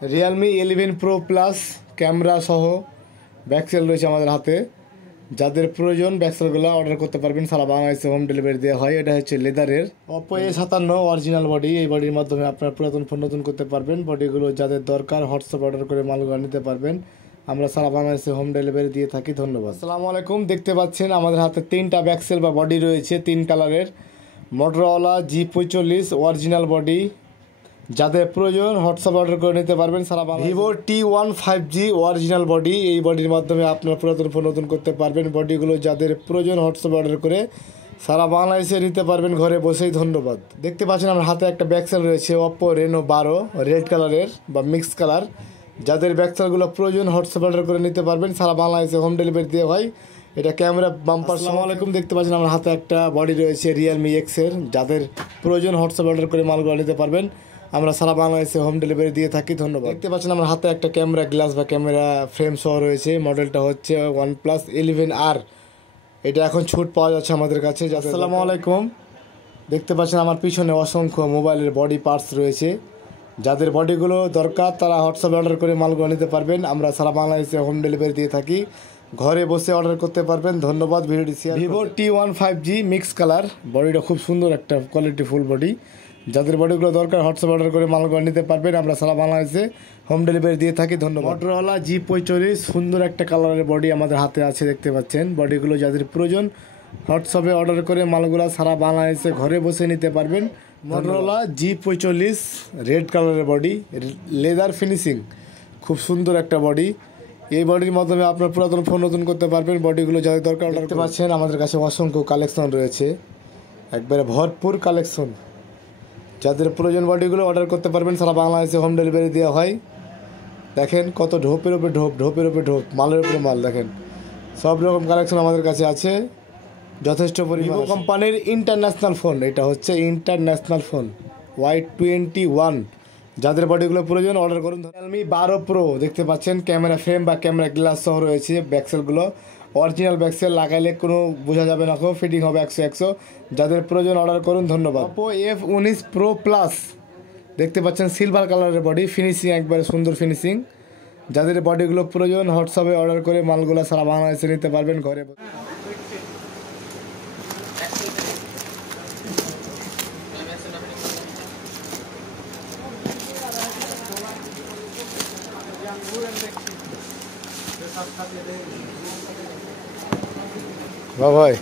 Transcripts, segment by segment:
Realme 11 pro plus camera সহ back shell রয়েছে আমাদের হাতে। যাদের প্রয়োজন ব্যাকসেলগুলো অর্ডার করতে পারবেন, সারা বাংলাদেশে হোম ডেলিভারি দেওয়া হয়। এটা হচ্ছে লেদারের Oppo A57 অরিজিনাল বডি। এই বডির মাধ্যমে আপনার পুরাতন ফোন নতুন করতে পারবেন। বডিগুলো যাদের দরকার হোয়াটসঅ্যাপ অর্ডার করে মালগুলো নিতে পারবেন। আমরা সারা বাংলাদেশে হোম ডেলিভারি দিয়ে থাকি। ধন্যবাদ। আসসালামু আলাইকুম। দেখতে পাচ্ছেন আমাদের হাতে 3টা ব্যাকসেল বা বডি রয়েছে 3 কালারের। Motorola G45 original body. যাদের প্রয়োজন হোয়াটসঅ্যাপ অর্ডার করে নিতে পারবেন সারা Bangla. Vivo T1 5G original body. এই বডির মাধ্যমে আপনার পুরাতন ফোন নতুন করতে পারবেন। বডিগুলো যাদের প্রয়োজন হোয়াটসঅ্যাপ অর্ডার করে সারা বাংলাদেশে নিতে পারবেন ঘরে বসেই। ধন্যবাদ। দেখতে পাচ্ছেন আমার হাতে একটা ব্যাকসেল রয়েছে Oppo Reno 12 রেড কালারের বা মিক্স কালার। যাদের ব্যাকসেলগুলো প্রয়োজন হোয়াটসঅ্যাপ অর্ডার করে নিতে পারবেন, সারা বাংলাদেশে হোম ডেলিভারি দেওয়া হয়। এটা ক্যামেরা বাম্পার। আসসালামু আলাইকুম। দেখতে পাচ্ছেন আমার হাতে একটা বডি রয়েছে Realme X এর। যাদের প্রয়োজন হোয়াটসঅ্যাপ অর্ডার করে মালগুলো নিতে পারবেন। আমরা সারা বাংলাদেশে হোম ডেলিভারি দিয়ে থাকি। ধন্যবাদ। দেখতে পাচ্ছেন আমার হাতে একটা ক্যামেরা গ্লাস বা ক্যামেরা ফ্রেম সহ রয়েছে। মডেলটা হচ্ছে OnePlus 11R। এটা এখন ছুট পাওয়া যাচ্ছে আমাদের কাছে। আসসালামু আলাইকুম। দেখতে পাচ্ছেন আমার পিছনে অসংখ্য মোবাইলের বডি পার্টস রয়েছে। যাদের বডিগুলো দরকার তারা হোয়াটসঅ্যাপ অর্ডার করে মালগুলো নিতে পারবেন। আমরা সারা বাংলাদেশে হোম ডেলিভারি দিয়ে থাকি। ঘরে বসে অর্ডার করতে পারবেন। ধন্যবাদ। ভিডিওটি share. Vivo T1 5G mix colour. বডিটা খুব সুন্দর একটা কোয়ালিটি ফুল বডি। যাদের বডিগুলো দরকার হোয়াটসঅ্যাপ অর্ডার করে মালগুলো নিতে পারবেন। আমরা সারা বাংলাদেশে হোম ডেলিভারি দিয়ে থাকি। ধন্যবাদ। মোটরোলা G45 সুন্দর একটা কালারের বডি আমাদের হাতে আছে। দেখতে পাচ্ছেন বডিগুলো যাদের প্রয়োজন হোয়াটসঅ্যাপে অর্ডার করে মালগুলো সারা বাংলাদেশে ঘরে বসে নিতে পারবেন। মোটরোলা G45 রেড কালারের বডি, লেদার ফিনিশিং, খুব সুন্দর একটা বডি। এই বডির মাধ্যমে আপনার পুরাতন ফোন নতুন করতে পারবেন। বডিগুলো যাদের দরকার অর্ডার করতে পারছেন। আমাদের কাছে অসংখ্য কালেকশন রয়েছে, একবারে ভরপুর কালেকশন। যাদের প্রয়োজন বডিগুলো অর্ডার করতে পারবেন। সারা বাংলাদেশে হোম ডেলিভারি দেওয়া হয়। দেখেন কত ঢোপের উপরে ঢোপ, ঢোপের উপরে ঢোপ, মালের উপরে মাল। দেখেন সব রকম কালেকশন আমাদের কাছে আছে যথেষ্ট পরিমাণ। কোম্পানির ইন্টারন্যাশনাল ফোন, এটা হচ্ছে ইন্টারন্যাশনাল ফোন Y21। যাদের বডিগুলো প্রয়োজন অর্ডার করুন। Realme 12 Pro দেখতে পাচ্ছেন ক্যামেরা ফ্রেম বা ক্যামেরা গ্লাস সহ রয়েছে। ব্যাকসেলগুলো অরিজিনাল ব্যাকসেল, লাগাইলে কোনো বোঝা যাবে না, ফিটিং হবে 100। যাদের প্রয়োজন অর্ডার করুন। ধন্যবাদ। Oppo F19 Pro Plus দেখতে পাচ্ছেন সিলভার কালারের বডি, ফিনিশিং একবারে সুন্দর ফিনিশিং। যাদের বডিগুলো প্রয়োজন হোয়াটসঅ্যাপে অর্ডার করে মালগুলো সারা বাংলাদেশে নিতে পারবেন ঘরে। ভাই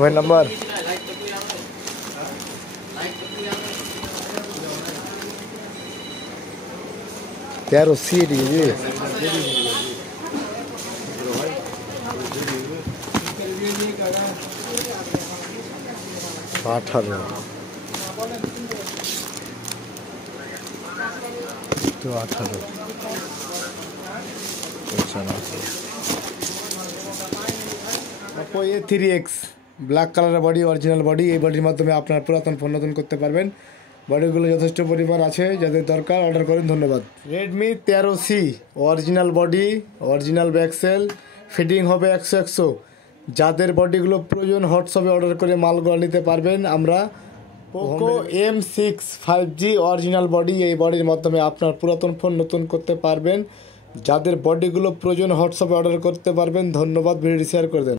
ভাই নাম্বার 13C দিয়েছি। 18 তো 18 Oppo A3X ব্ল্যাক কালারের বডি, অরিজিনাল বডি। এই বডির মাধ্যমে আপনার পুরাতন ফোন নতুন করতে পারবেন। বডিগুলো যথেষ্ট পরিমাণ আছে, যাদের দরকার অর্ডার করুন। ধন্যবাদ। Redmi 13C original body, original back shell, fitting হবে 100। যাদের বডিগুলো প্রয়োজন হোয়াটসঅ্যাপে অর্ডার করে মালগুলো নিতে পারবেন। আমরা Poco M6 5G original body. এই বডির মাধ্যমে আপনার পুরাতন ফোন নতুন করতে পারবেন। যাদের বডিগুলো প্রয়োজন হোয়াটসঅ্যাপে অর্ডার করতে পারবেন। ধন্যবাদ। ভিডিও শেয়ার করে দেন।